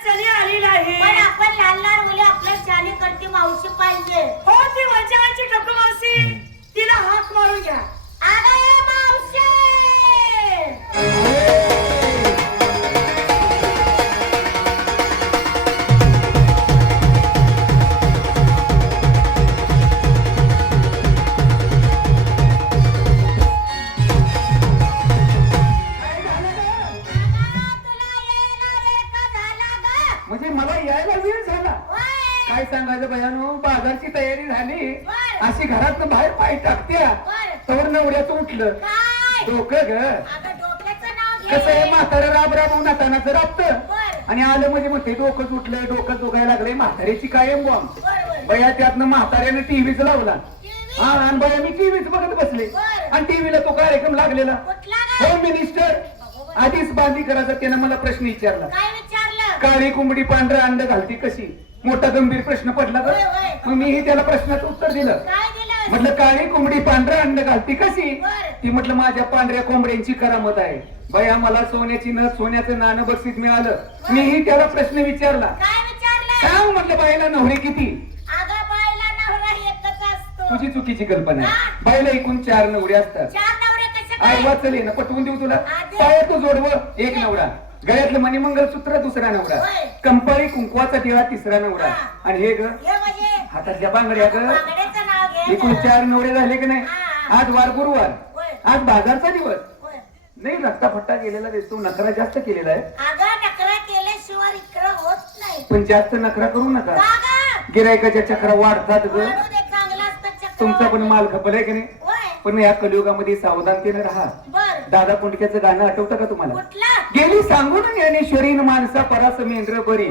अडचणी आली नाही पण आपण लहान लहान मुले आपल्या शाली करते मावशी पाहिजे. हो ती वंचाची टक्कू मावशी. तिला हाक मारून घ्या. म्हणजे मला यायला वेळ झाला. काय सांगायचं भयानो बाजारची तयारी झाली. अशी घरात बाहेर पाय टाकत्या. तवर नवऱ्याचं उठलं? डोकं ग. कसं आहे म्हातारं राब राबवून नातानाचं राबतं. आणि आलं म्हणजे म्हणते डोकं उठलंय डोकं दुखायला लागलंय म्हाताऱ्याची कायम बॉम्ब बर. बया त्यातनं म्हाताऱ्यानं टीव्हीच लावला? हा आणि बया मी टीव्हीच बघत बसले. आणि टीव्हीला तो कार्यक्रम लागलेला? होम मिनिस्टर आधीच बांधी करायचा त्यानं मला प्रश्न विचारलं काळी कोंबडी पांढरा अंड घालती कशी? मोठा गंभीर प्रश्न पडला तर. मग मीही त्याला प्रश्नाचं उत्तर दिलं. म्हटलं काळी कोंबडी पांढरा अंड घालती कशी. ती म्हटलं माझ्या पांढऱ्या कोंबड्यांची करामत आहे. बया मला सोन्याची न सोन्याचं नाणं बक्षीस मिळालं. मीही त्याला प्रश्न विचारला. सांग म्हटलं बाईला नवरे किती? तुझी चुकीची कल्पना आहे? बाईला एकूण चार नवरे असतात. आई काय? वाचले ना पटवून देऊ तुला? आधी- पायात जोडवं एक नवरा. गळ्यातलं मणिमंगलसूत्र दुसरा नवरा. होय. कंपाळी कुंकवाचा टिळा तिसरा नवरा. हा. आणि हे ग? हे म्हणजे? हातातल्या बांगड्या ग? बांगड्याचं नाव घे. एकूण चार नवरे झाले की नाही? हा. आज वार गुरुवार. होय. आज बाजारचा दिवस. होय. नाही रक्ताफट्टा गेलेला दिसतो नखरा जास्त केलेला आहे. अगं नकरा केल्याशिवाय इकडं होत नाही. पण जास्त नखरा करू नका. का गं? गिरायकाच्या चक्रा वाढतात ग. वाढू दे, चांगलं असतं चक्र. तुमचा पण माल खपल आहे की नाही? होय. पण या कलियुगामध्ये सावधानतेने राहा. बर. दादा पुंडक्याचं गाणं आठवतं का तुम्हाला? कुठलं? गेली सांगून ज्ञानेश्वरीन माणसा परास मेंद्र बरी.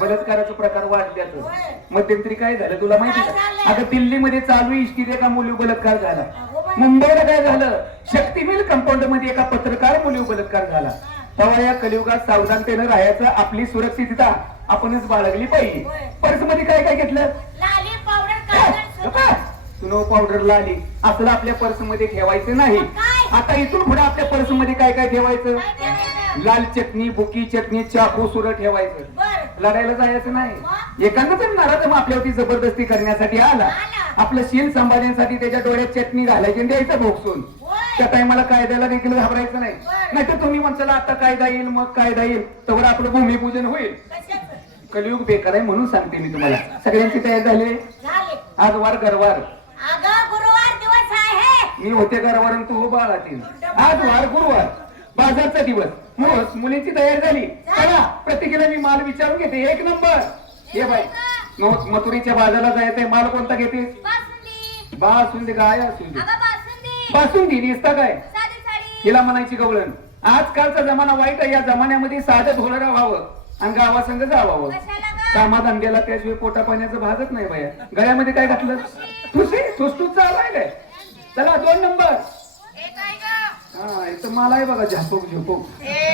बलात्काराचा प्रकार वाढल्यात होय. मध्यंतरी काय झालं तुला माहिती का? आता दिल्लीमध्ये चालू इष्टीत एका मुली बलात्कार झाला. मुंबईला काय झालं शक्ती मिल कंपाऊंडमध्ये एका पत्रकार मुली बलात्कार झाला तेव्हा या कलियुगात सावधानतेनं राहायचं आपली सुरक्षितता आपणच बाळगली पाहिजे. पर्समध्ये काय काय घेतलं. स्नो पावडर लाली असलं आपल्या पर्समध्ये ठेवायचं नाही? आता इथून पुढे आपल्या पर्समध्ये काय काय ठेवायचं? लाल चटणी बुकी चटणी चाकू सुर ठेवायचं. लढायला जायचं नाही? एखादा जर नाराज मग आपल्यावरती जबरदस्ती करण्यासाठी आला. आपलं शील संभाळण्यासाठी त्याच्या डोळ्यात चटणी घालायची द्यायचं भोगसून. त्या टायमाला कायद्याला देखील घाबरायचं नाही. नाहीतर तुम्ही म्हणताला आता कायदा येईल मग कायदा येईल. तर आपलं भूमिपूजन होईल? कलियुग बेकार आहे म्हणून सांगते मी तुम्हाला. सगळ्यांची तयारी झाली? आज वार गरवार. अगं गुरुवार दिवस आहे. मी होते गरवार तू हो बाळातील. आज वार गुरुवार. बाजारचा दिवस. मुळच मुलींची तयारी झाली. चला प्रत्येकीला मी माल विचारून घेते. एक नंबर. ये बाई. मथुरीच्या बाजाराला जायचंय. माल कोणता घेते बासुंदी. असून अगं बासुंदी. बासुंदी. दिसता काय? हिला म्हणायची गवळण. आजकालचा जमाना वाईट आहे. या जमान्यामध्ये साधं धोरण राहावं आणि गावासंग जावावं? कामाधंद्याला त्याशिवाय पोटा पाण्याचं भागत नाही बाया. गळ्यामध्ये काय घातलं? ठुसी ठुसठूस चालवायलाय चला दोन नंबर. हे काय? हा इथं माल आहे बघा झापूक झुपूक. हे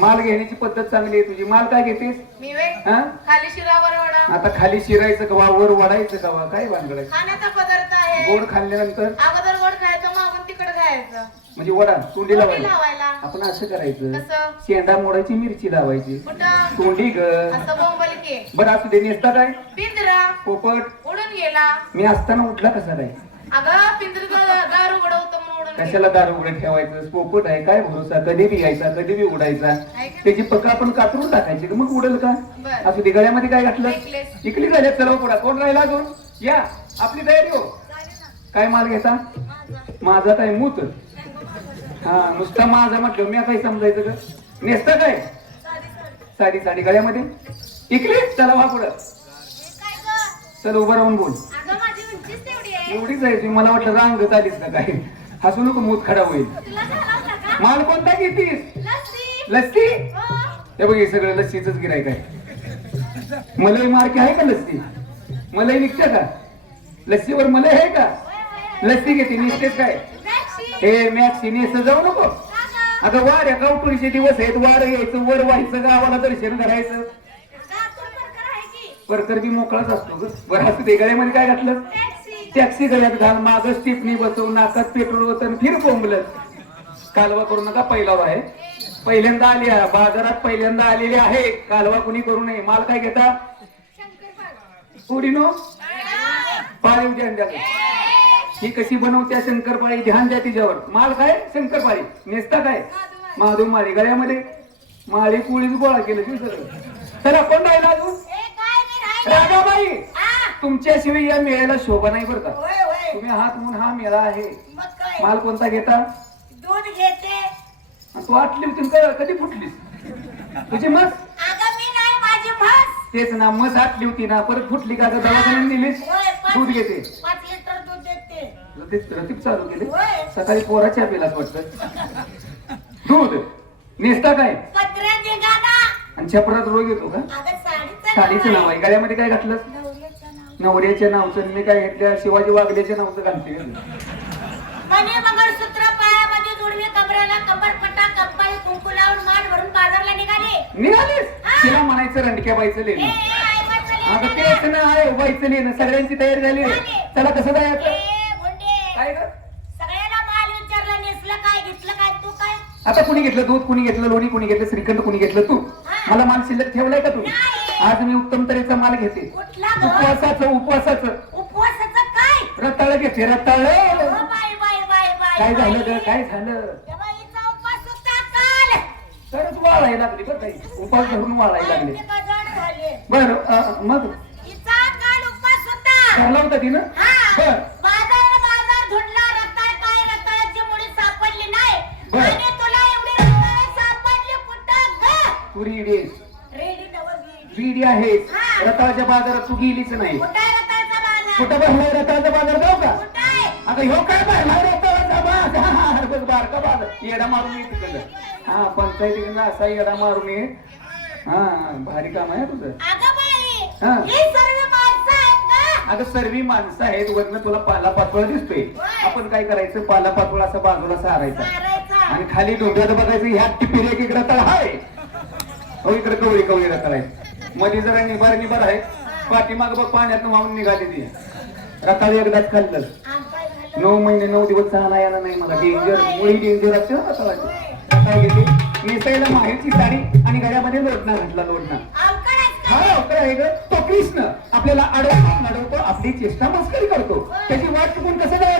माल घेण्याची पद्धत चांगली आहे तुझी. माल काय घेतेस? मी वे हा? खाली शिरावर वडा आता खाली शिरायचं कवा? वर वडायचं कवा? काय भानगड? खाण्याचा पदार्थ आहे. गोड खाल्ल्यानंतर? अगोदर गोड खायचं मागून तिकडे खायचं. म्हणजे वडा तोंडी तोंडी लावायला लावायला. आपण असं करायचं. कसं? शेंडा मोडायची मिरची लावायची. कुठं? तोंडी ग. असं बोंबल के बरं असू दे नेसता काय? पिंजरा. पोपट. उडून गेला. मी असताना उठला कसा काय? अगं पिंजरा दार उघडवतो म्हणून उडून गेला. कशाला दार उघडे ठेवायचं? पोपट आहे काय? भरोसा? कधी बी यायचा कधी बी उडायचा? त्याची पक्क आपण कातरून टाकायची मग उडल का. असू दे गळ्यामध्ये काय घातलं. इकली झाल्या चला पुढा कोण राहिला अजून? या आपली तयारी हो. ना. काय माल घेता माझा. काय? मूत? हा नुसता माझा म्हटलं मी काय समजायचं का? नेसता काय? साडी. साडी. गळ्यामध्ये? इकली चला वा पुढं. हे? चल उभं राहून बोल. एवढीच आहे मला वाटलं रांगत आलीस का काय? हसू नको मूत खडा होईल माल कोणता घेतीस लस्सी हो. बघ हे सगळं लस्सीच गिरायक आहे मलाई मार्के आहे का लस्सी मलाई निघते का लस्सीवर मलाई आहे का. लस्सी घेते निघतेच काय. हे मॅक्सी नेस जाऊ नको? आता वार या कवटुळीचे दिवस आहेत वार यायचं वर व्हायचं गावाला दर्शन करायचं परकर बी मोकळाच असतो बरं असं ते गळ्यामध्ये काय घातलं. टॅक्सी गळ्यात घाल माग स्टिपनी बसवून नाकात पेट्रोल वतन फिर बोंबलत. कालवा करू नका पहिला आहे पहिल्यांदा आली आहे. बाजारात पहिल्यांदा आलेली आहे. कालवा कुणी करू नये. माल काय घेता? पुढीनो पाळीव ध्यान द्या. ही कशी बनवत्या शंकरपाळी ध्यान द्या तिच्यावर. माल काय? शंकरपाळी नेसता काय? महादेव माळी. गळ्यामध्ये. माळी पोळीच गोळा केलं की आपण राहिला अजून ए, काय नाही राहिलं. रागाबाई हा, तुमच्याशिवाय या मेळ्याला शोभा नाही बरं का. होय होय. तुम्ही हात म्हणून हा मेळा आहे. मग काय? माल कोणता घेता? दूध घेते. आणि तू आटली होती का- कधी फुटलीस? तुझी मस अगं मी नाही माझी म्हस. तेच ना मस आटली होती ना परत फुटली का? आता दवाखान्यात नेलीस? होय, पाच- दूध घेते. पाच लिटर दूध देते. रतीब रतीब चालू केले. होय. सकाळी पोराच्या पेलाच वाटत. दूध नेसता काय? आणि छपरात रोग येतो का? अगं साडीचं साडीचं नाव आहे. गळ्यामध्ये काय घातलं. नवऱ्याच्या नावचं मी काय घेतल्या शिवाजी वागल्याच्या नावचं घालते मणी मंगळसूत्र पायामध्ये जोडवे कमरेला कंबरपट्टा कंपाळी कुंकू लावून मान भरून बाजारला निघाले. निघालीस? तिला म्हणायचं रंडक्या बाईचं ए, लेणं. ए, आई वाचले अगं ना. तेच ना आहे बाईचं लेणं. सगळ्यांची तयारी झाली. चला कसं जायचं? ए, भोंडे. काय ग? सगळ्याला माल विचारला नेसलं काय घेतलं काय तू काय? आता कुणी घेतलं? दूध कुणी घेतलं? लोणी कुणी घेतलं? श्रीखंड कुणी घेतलं? तू. मला माल शिल्लक ठेवलाय का तू? नाही. आज मी उत्तम तऱ्हेचा माल घेते. कुठला ग? उपवासाचं उपवासाचं. उपवासाचं काय? रताळ घेते रताळ. बाई बाई बाई बाई काय झालं बाई. ग? काय झालं? त्या बाईचा उपवास होता काल. तरच वाळायला लागली बरं काही उपास धरून वाळायला लागले. ते गजाड झाले. बर मग? हिचा काल उपवास होता. ठरला होता तिनं? हा. बर. बाजार बाजार धुंडला रताळ काय? रताळाची मुळी सापडली नाही. बर. आणि तुला एवढी रताळ सापडली कुठं ग? तू रेडी आहेस रेडी नवगी रेडी आहेस हा. रताळच्या बाजारात तू गेलीच नाही. कुठं आहे भरलाय रताळचा बाजार? जाऊ का? आहे? आता ह्यो काय भरलाय रताळाचा बाजार? बस बारका बाजार. येडा मारून ये तिकडं हा पंचायतीकडनं असा येडा मारून ये. हा भारी काम आहे तुझं. हा. सर्व माणसं आहेत का अगं सर्वी माणसं आहेत वरनं तुला पाला पाचोळा दिसतोय. आपण काय करायचं? पाला पाचोळा असा बाजूला सारायचा. आणि खाली डोंगरात बघायचं ह्या टिपीर इकडे तळ आहे हो इकडे कवळी कवळी रताळ आहे मध्ये जरा निभार निभार आहे. पाठीमाग बघ पाण्यात वाहून निघाली ती. रताळ एकदाच खाल्लं. नऊ महिने नऊ दिवस चाला यायला नाही मला. डेंजर मुळी डेंजर असते ना वाटतं काय घेते नेसायला माहेरची साडी आणि गळ्यामध्ये लोटणा घातला लोटणा. हा आहे ग. तो कृष्ण आपल्याला अडवतो अडवतो आपली चेष्टा मस्करी करतो. त्याची वाट चुकून कसं जायचं?